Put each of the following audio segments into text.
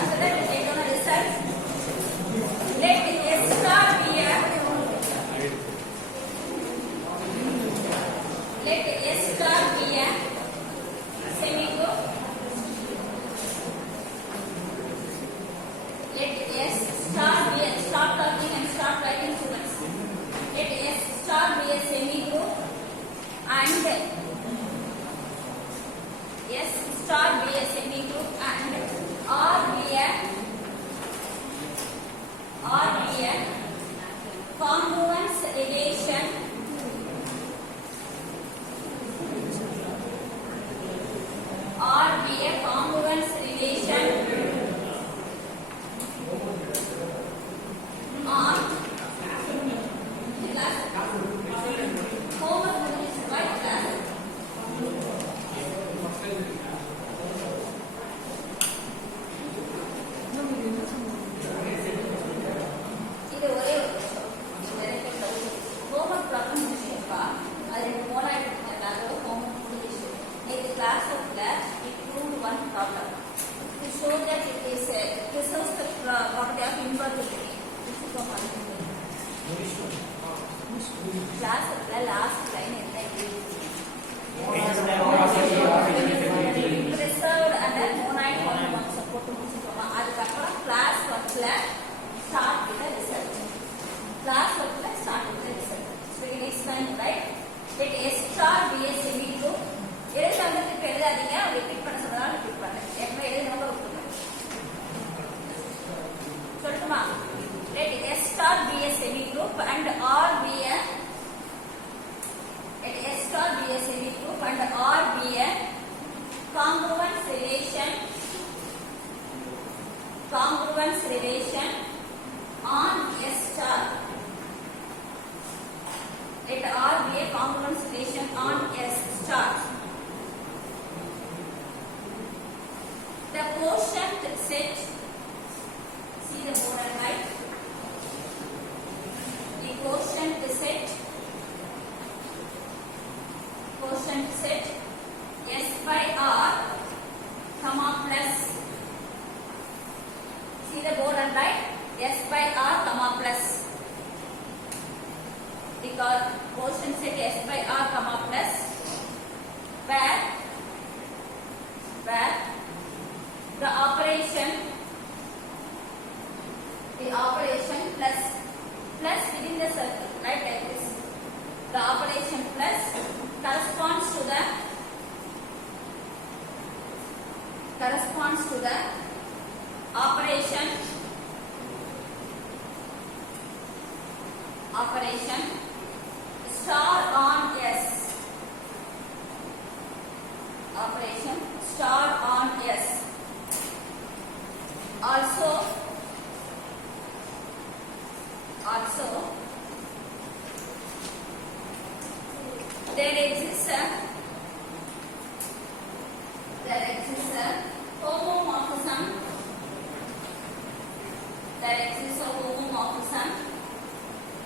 After that, we take down the result. Let S star be a semigroup. Let S star be a, start talking and start writing, students. Let S star be a semigroup and S star be a semigroup and R be a congruence relation on class homework is right class. இது ஒரே ஒரு homework problem முடிச்சிருப்பா. அது ரெண்டு மூணு ஆயிட்டு homework முடிச்சு. நேற்று கிளாஸ்ல it proved one problem to show that it is preserves the property of invertibility. This is the one. கிளாஸ்ல லாஸ்ட் லைன் என்ன preserved and monoid polynomial support முடிச்சிருக்கோம். அதுக்கப்புறம் கிளாஸ் ஒர்க்ல start with the result. Class workல start with the result. So we can explain, right? Let S star be a semigroup. எழுதாங்க திருப்பி எழுதாதீங்க, repeat பண்ண சொன்னாலும் repeat பண்ண எப்ப எழுதுனாலும் விட்டுருங்க. சொல்லட்டுமா? Let S star be a semigroup and R be a let S star be a semigroup and R be a congruence relation on S star. Let R be a congruence relation on S star. The quotient set, see the board and write. The quotient set S by R, comma plus. See the board and write S by R, comma plus. Because quotient set S by R, comma plus, where the operation plus within the circle, right, like this. The operation plus corresponds to the operation star on S. Operation star on S. Also there exists a homomorphism.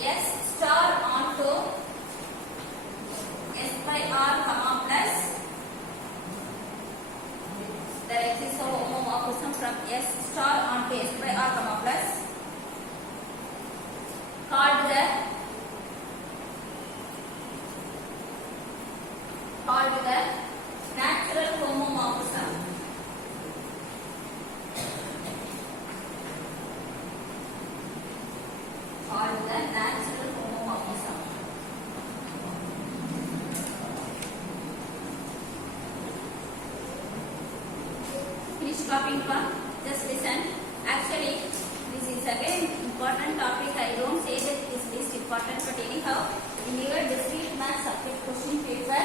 S star onto S by R, comma plus. There exists a homomorphism from S star onto S by R, comma plus, called the natural homomorphism. Finish copying, just listen. Actually, this is again important topic. I don't say that it is least important, but anyhow, in your discrete math subject question paper,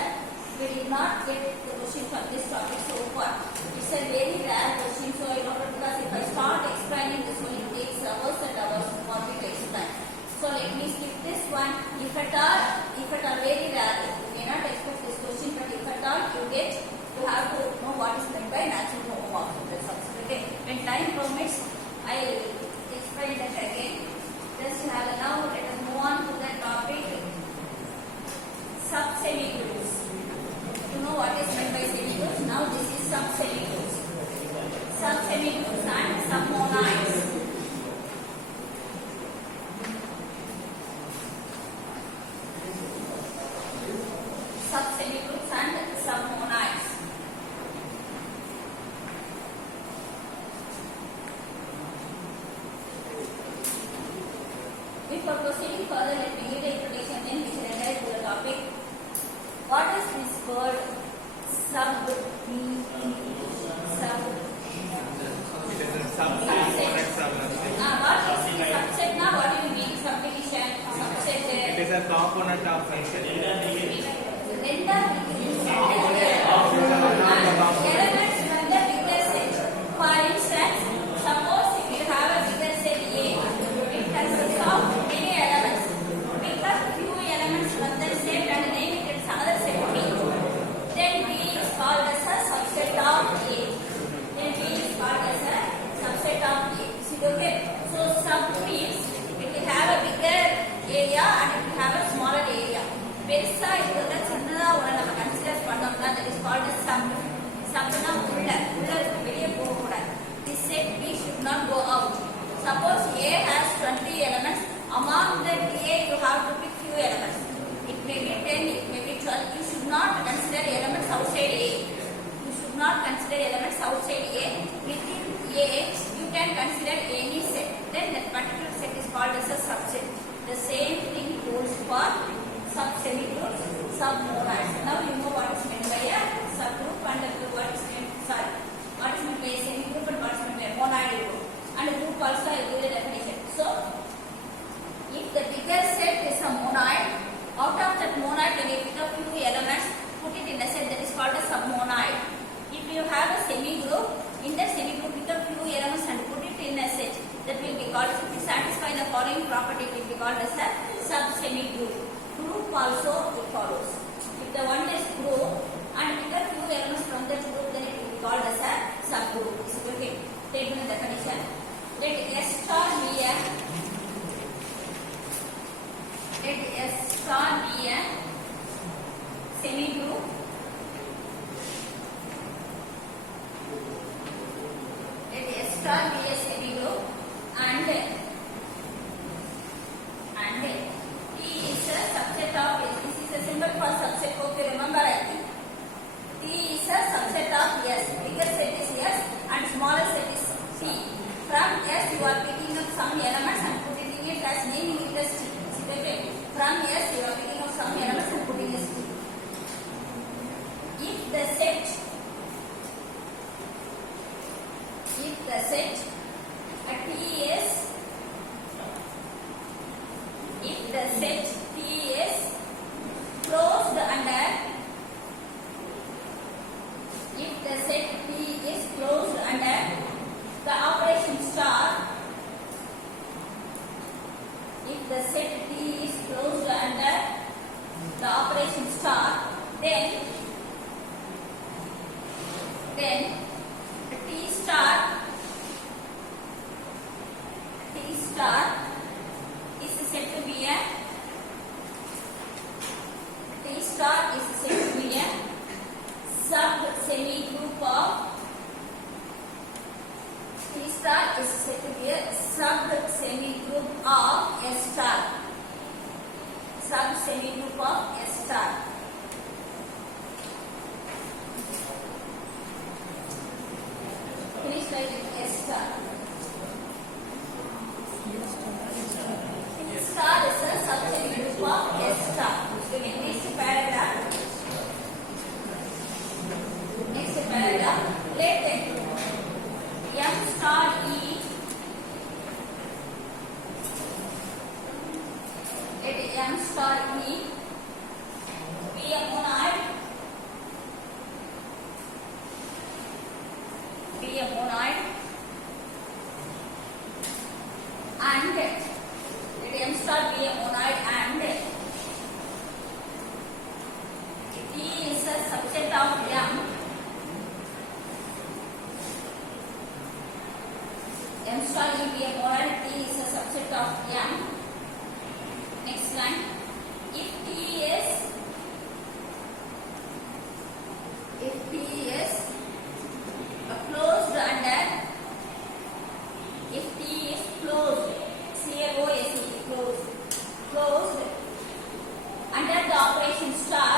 we did not get the question for this topic so far. It's a very rare question, so I know because if I start explaining this one, it takes hours and hours for me to explain. So let me skip this one. If at all very rare, you may not expect this question, but if at all you get, you have to know what is meant by natural homomorphism. Okay, when time permits, I will explain that again. Just have now let us move on to the topic sub-semigroups. You know what is meant by semigroups? Now this is sub-semigroups. Sub-semigroups and proceeding further, let me give the introduction, then we shall enter into the topic. What is this word sub mean in English? Sub. It is a subset. What is subset now? What do you mean? Subdivision, subset. It is a component of function. Elements from the bigger set. For instance, suppose if you have a bigger set A, it consists of many elements. Pick up few elements from that set and name it as another set B. Then B is called as a subset of A. Then B is called as a subset of A. See, okay? So sub means it will have a bigger area and it will have a smaller area. பெருசா இருக்கிறத சின்னதா ஒண்ணு நம்ம consider பண்ணோம்னா that is called as sub. Subனா உள்ள வெளியே போக கூடாது. This set B should not go out. Suppose A has 20 elements. Among that A you have to pick few elements. It may be 10, it may be 12. You should not consider elements outside A. You should not consider elements outside A. Within A you can consider any set. Then that particular set is called as a subset. The same thing goes for sub-semigroups, sub-monads. Now you know what is meant by a subgroup and what is meant by a semigroup and what is meant by a monad group. And a group also I give a definition. So, if the bigger set is a monad, out of that monad when you pick up few elements, put it in a set that is called a submonad. If you have a semigroup, in that semigroup pick up few elements and put it in a set, that will be called, if you satisfy the following property, it will be called as a sub-semigroup. Group also it follows. If the one is group and pick up few elements from that group, then it will be called as a subgroup. Okay, take the definition. Let S star be a semigroup. Let S star be a semigroup and T is a subset of S. This is a symbol for subset. Okay, remember I think. T is a subset of S. Bigger set is S and smaller set is T. From S you are picking up some elements and putting it as naming it as T. Okay. From S you are picking up some elements and putting it as T. If the set T is closed under, if the set T is closed under the operation star, if the set T is closed under the operation star, then T star is said to be a sub-semigroup of T star is said to be a sub-semigroup of S star. Sub-semigroup of S star. Finish writing S star. Star is a sub-semigroup of S star. Okay, next paragraph. Let M star E be a monad. And let M star be a monad and T is a subset of M. M star will be a monad, T is a subset of M. Next line. If T is closed under, if T is closed, closed under the operation star,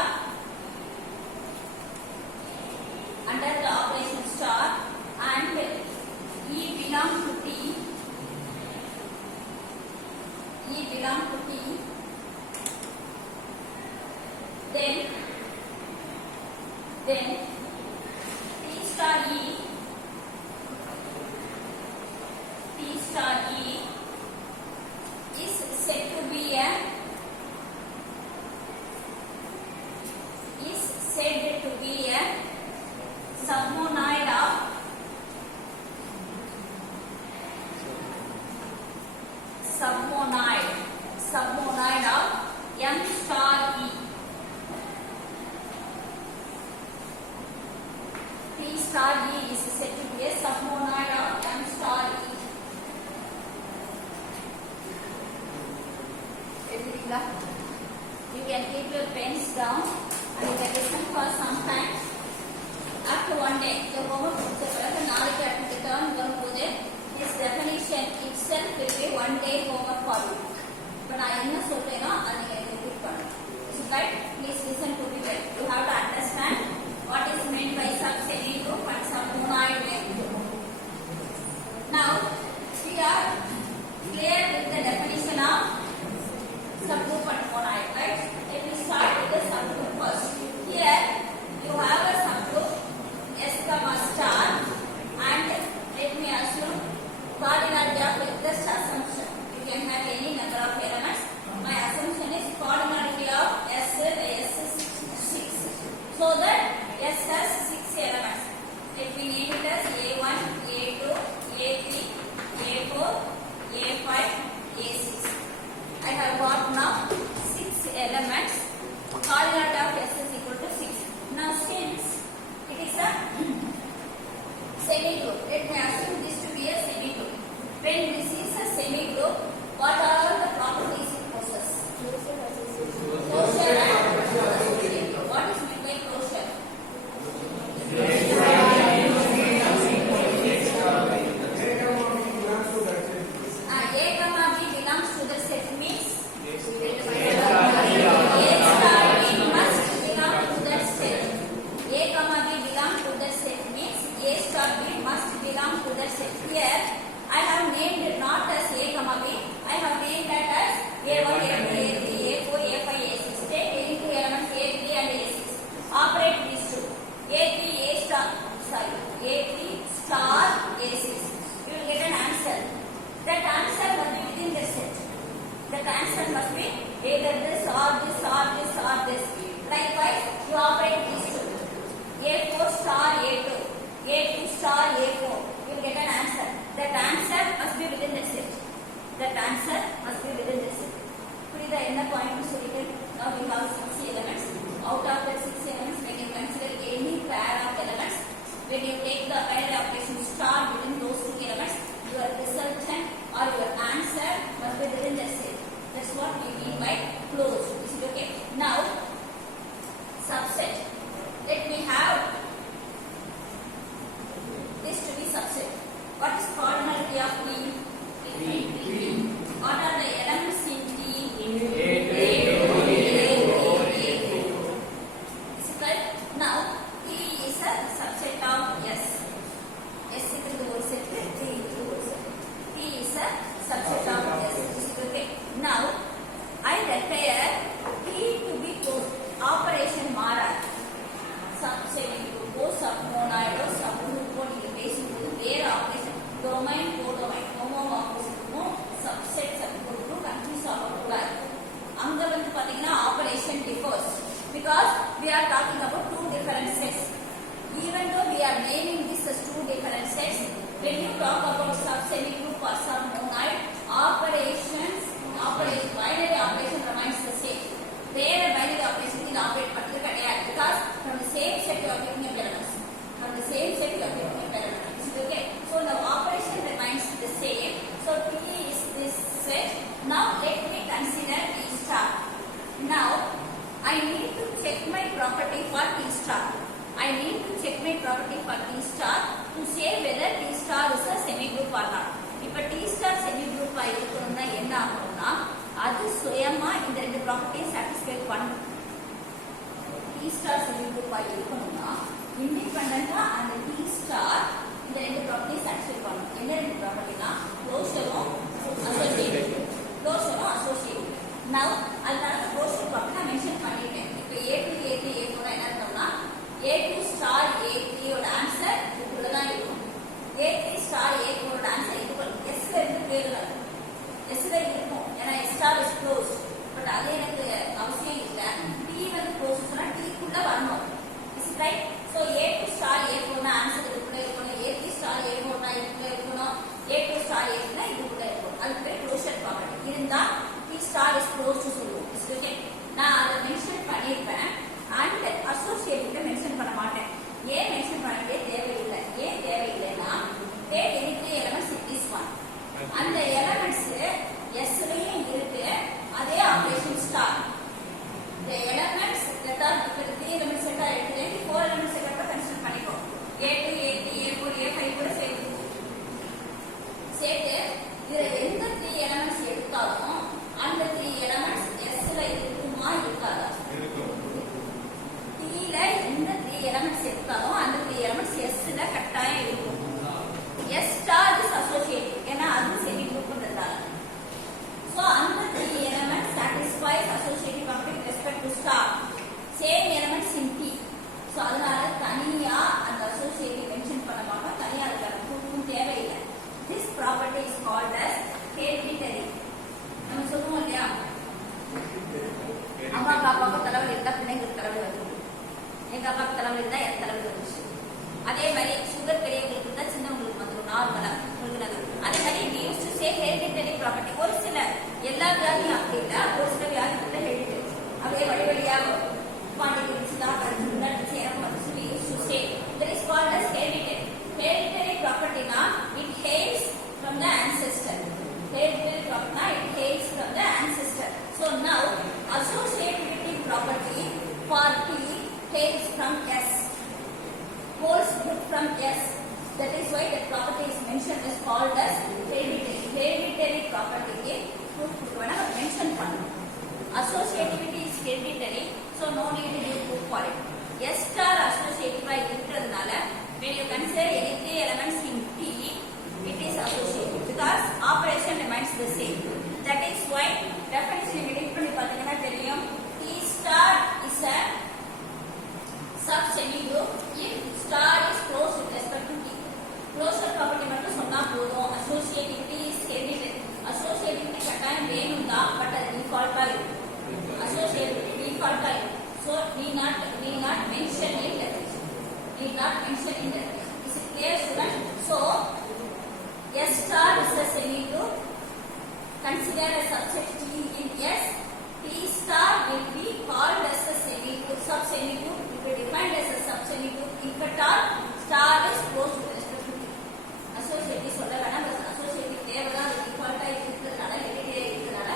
and E belong to T, star E is said to be a submonoid of M star E. Everything. You can keep your pens down and you can listen for some time. After one day, the homework this definition itself will be one day homework for you. But I am not saying right? Please listen to me well. You have to understand what is meant by sub-semigroup and submonoid wave. Now, we are clear with the definition of subgroup and monoid, right? Let me start with the subgroup first. Here, you have a subgroup S, star, and let me assume cardinality of just assumption. You can have any number of elements. My assumption is cardinality of S is 6. So that S has 6 elements. Let me name it as A1, A2, A3, A4, A5, A6. I have got now 6 elements. Cardinality of S is equal to 6. Now since it is a semigroup, let me assume this to be a semigroup. When this is a semigroup, what are all the properties it possesses? Closure and associativity. What is meant by closure? A comma B belongs to the set means A star B must belong to that set. A comma B belong to that set means A star B must belong to that set. Here I have named it not as A comma B. I have named that as A1, A2, A3, A4, A5, A6. Take any two elements A3 and A6. Operate these two. A3 star A6. You will get an answer. That answer must be within the set. That answer must be either this or this or this or this. Likewise, you operate these two. A4 star A2, A2 star A4. You will get an answer. That answer must be within the set. That answer must be within the set. Put the inner point so now we have 6 elements. Out of the 6 elements, when you consider any pair of elements, when you take the pair operation star within those 2 elements, your resultant or your answer must be within the set. That's what we mean by closed. Is it okay? Now, subset. Let me have this to be subset. What is cardinality of T? What are the elements in T? A2, A3. Is it right? Now, T is a subset of S. S is the whole set, T is the whole set. T is a subset of S. Is it okay? Now, I require T to be closed. Operation Mara. Subsemigroup, submonoid, subgroup, you basically where operation domain, codomain, homomorphism, subset, subgroup, confuse ஆகக்கூடாது. அங்க வந்து பாத்தீங்கன்னா operation differs because we are talking about 2 different sets. Even though we are naming this as 2 different sets, when you talk about subsemigroup or submonoid, binary operation remains the same. There binary operation will operate particularly because from the same set you are taking up elements. From the same set you are taking up elements. Okay. So now operation remains the same. So T is this set. Now let me consider T star. Now I need to check my property for T star. I need to check my property for T star to say whether T star is a semigroup or not. If T star semigroup ஆயிருக்கும்னா என்ன ஆகும்னா அது சுயமா இந்த ரெண்டு ப்ராப்பர்ட்டியை satisfy பண்ணும். T star semigroup ஆயிருக்கும்னா இண்டிபெண்டன்ட்டா அந்த T star இந்த ரெண்டு ப்ராப்பர்ட்டியை சாட்டிஸ்ஃபை பண்ணும். என்ன ரெண்டு ப்ராப்பர்ட்டினா க்ளோஷரும் அசோசியேட்டிவ். க்ளோஷரும் அசோசியேட்டிவ். Now அதனால க்ளோஷர் ப்ராப்பர்ட்டி நான் மென்ஷன் பண்ணிட்டேன். இப்போ A2 A3 A4 என்ன அர்த்தம்னா A2 star A3 ஓட ஆன்சர் இதுக்குள்ள தான் இருக்கும். A3 star A4 ஓட ஆன்சர் இதுக்குள்ள S ல இருந்து பேருல S ல இருக்கும். ஏன்னா S star is closed. But அது எனக்கு அவசியம் இல்ல. T வந்து closed சொன்னா T குள்ள வரணும். Is it right? So A2 star A4 எஸ்ல கட்டாயம் இருக்கும். எஸ் ஸ்டார் இஸ் அசோசியேட்டிவ், ஏன்னா அது செமி குரூப்ன்றதால. ஸோ அந்த 3 elements satisfies associative property with respect to star. Same elements in T. So அதனால தனியா அந்த அசோசியேட்டிவ் மென்ஷன் பண்ண மாட்டோம், தனியா அதுக்கான ப்ரூஃபும் தேவையில்லை. This property is called as hereditary. நம்ம சொல்லுவோம் இல்லையா, அம்மா அப்பாவுக்கு தலைவலி இருந்தா பிள்ளைங்களுக்கு தலைவலி வருது, எங்க அப்பாவுக்கு தலைவலி இருந்தா எனக்கு தலைவலி வந்துச்சு. அதே மாதிரி சுகர் பெரியவங்களுக்கு இருந்தா சின்னவங்களுக்கு வந்துடும் நார்மலா. அதே மாதிரி we used to say hereditary property. ஒரு சில எல்லா வியாதியும் அப்படி இல்லை, ஒரு சில வியாதி கூட hereditary. அப்படியே வழி வழியா பாண்டிக்கு தான் படிச்சு எனக்கு வந்துச்சு. we used to say that is called as hereditary. Hereditary property na it hails from the ancestor. Hereditary property na it hails from the ancestor. So now associativity property for T hails from S, holds good from S. That is why the property is mentioned is called as hereditary. Hereditary property ke proof koduvana mention pannum. Associativity is hereditary, so no need to give proof for it. S star associative ah irukradanaala when you consider any 3 elements in T, it is associative because operation remains the same. That is why definition read பண்ணி பாத்தீங்கன்னா தெரியும், T star is a sub-semigroup if star is close with respect to T. Closure property மட்டும் சொன்னா போதும். Associativity is hereditary. Associativity கட்டாயம் வேணும் தான், but அது default ஆ இருக்கும். Associativity default ஆ இருக்கும். So we not mention in definition. We not mention in definition. Is it clear, student? So S star is a semigroup. Consider a subset T in S. T star will be called as a semigroup, sub-semigroup. It will be defined as a sub-semigroup if at all star is close with respect to T. Associative சொல்ல வேணாம், associative தேவைதான், அது default ஆ இருக்கிறதுனால hereditary இருக்கிறதுனால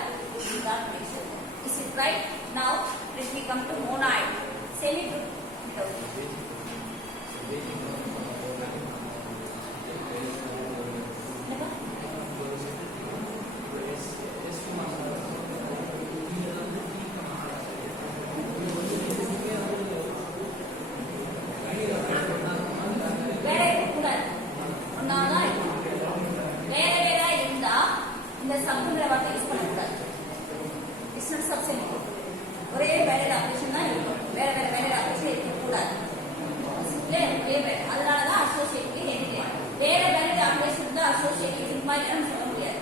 we not mention. Is it right? Now let me come to monoid. Semigroup. ஒரே வேலையில operation தான் இருக்கும், வேற வேற வேலையில ஆபரேஷன் இருக்கக்கூடாது. அதனாலதான் அசோசியேட்டிவ் ஹெரிடிட்டரி. வேற வேலையில ஆபரேஷன் தான் அசோசியேட்டிவ் சும்மா இல்லைன்னு சொல்ல முடியாது.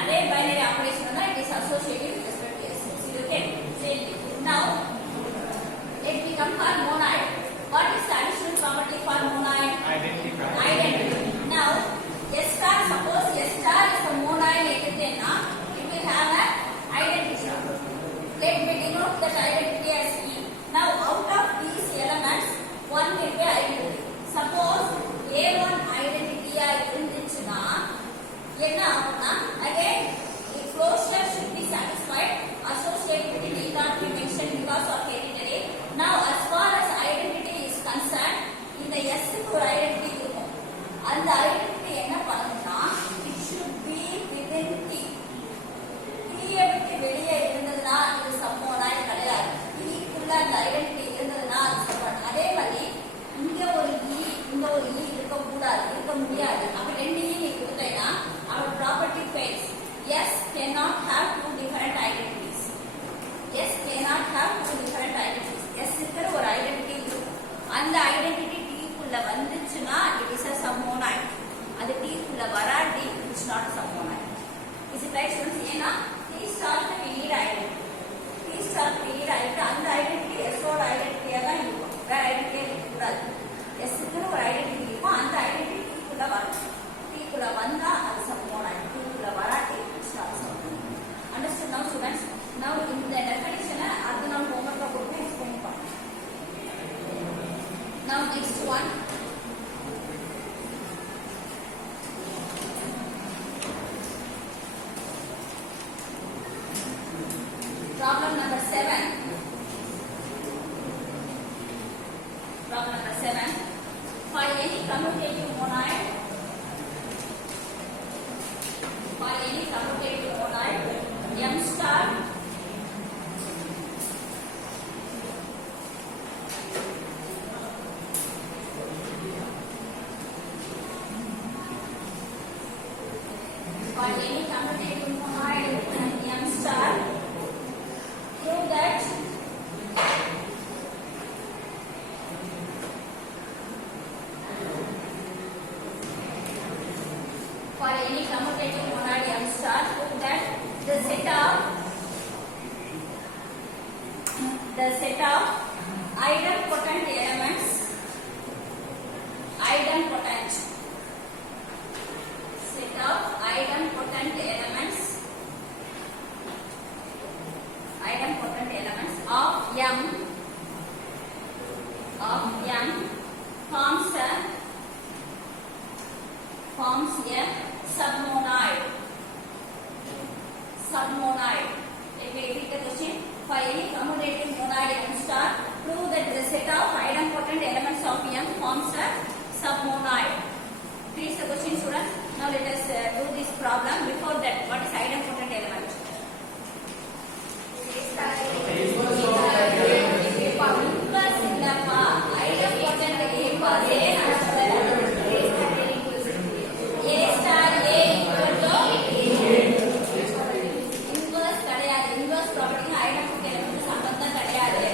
அதே பைனரி ஆபரேஷன் தான் it is associative with respect to S. Okay, சரி. Now let me come for monoid. What is the additional property for monoid? Identity. Now S star, suppose S star is the monoid எடுத்தேன்னா it will have a identity. Let me denote that identity as E. Now out of these elements one will be identity. Suppose A1 identity ஆ இருந்துச்சுன்னா என்ன ஆகும்னா again the closure should be satisfied. Associativity need not be mentioned because of hereditary. Now as far as identity is concerned, இந்த S க்கு ஒரு identity இருக்கும். அந்த identity என்ன பண்ணும்னா it should be within T. T விட்டு வெளியே இருந்ததுன்னா இது சம்மோனாய் கிடையாது. T-க்குள்ள அந்த ஐடென்டிட்டி இருந்ததுன்னா அது சம்மோன். அதே மாதிரி இங்க ஒரு E, இங்க ஒரு E இருக்க முடியாது. அப்ப 2 E நீ கொடுத்தேன்னா our property fails. S cannot have two different identities. S cannot have two different identities. S இருக்கிற ஒரு ஐடென்டிட்டி இருக்கும். அந்த ஐடென்டிட்டி T-க்குள்ள வந்துச்சுன்னா it is a சம்மோனாய். அது T-க்குள்ள வராட்டி it is not a சம்மோனாய். Is it right, students? ஏன்னா T star க்கு we need identity. T star க்கு we need identity. அந்த ஐடென்டிட்டி S ஓட ஐடென்டிட்டியா தான் இருக்கும், வேற ஐடென்டிட்டியா இருக்கக்கூடாது. S க்கு ஒரு ஐடென்டிட்டி இருக்கும், அந்த ஐடென்டிட்டி T-க்குள்ள வரும். T-க்குள்ள வந்தா அது சம்மோனாய், T-க்குள்ள வராட்டி it is not சம்மோனாய். Understood now, students? Now இந்த definition அடுத்த நாள் homework போட்டு explain பண்ணலாம். Now next one. Problem number 7. Problem number 7. For any commutative monoid, M star any commutative monad M star, prove that the set of idempotent elements, idempotent set of idempotent elements of M forms a submonoid. Let me repeat the question. For any commutative monad M star, prove that the set of idempotent elements of M forms a submonoid. Please the question, students. Now let us do this problem. Before that, what is idempotent element? Inverse இல்லப்பா. idempotent inverse A star A equal to inverse கிடையாது. inverse property idempotent element சம்பந்தம் கிடையாது.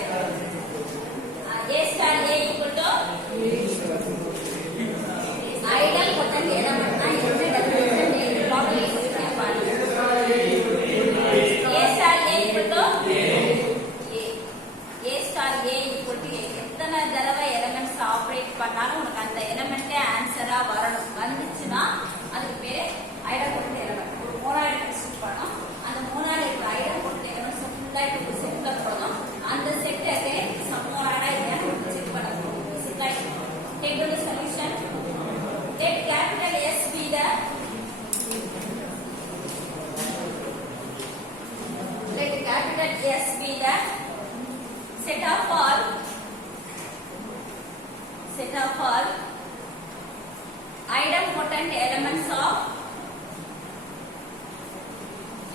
A star A equal to idempotent element னா என்ன definition நீங்க properly சொல்லுங்க பாருங்க. A star A equal to A star A equal to எத்தனை தடவை எலிமெண்ட்ஸ் ஆபரேட் பண்ணாலும் உனக்கு அந்த எலிமெண்டே ஆன்சரா வரணும். வந்துச்சுன்னா அதுக்கு பேர் ஐடெம்பொட்டன்ட் எலிமெண்ட். ஒரு மோனாய்டு கன்ஸ்ட்ரக்ட் பண்ணோம். அந்த மோனாய்டு இருக்கிற ஐடெம்பொட்டன்ட் எலிமெண்ட்ஸ் ஃபுல்லா இப்போ செட்ல போதும். அந்த செட்டுக்கு சம்மோனாய்டா இல்லையான்னு செக் பண்ண போறோம். Take the solution. Let capital S be the set of all idempotent elements of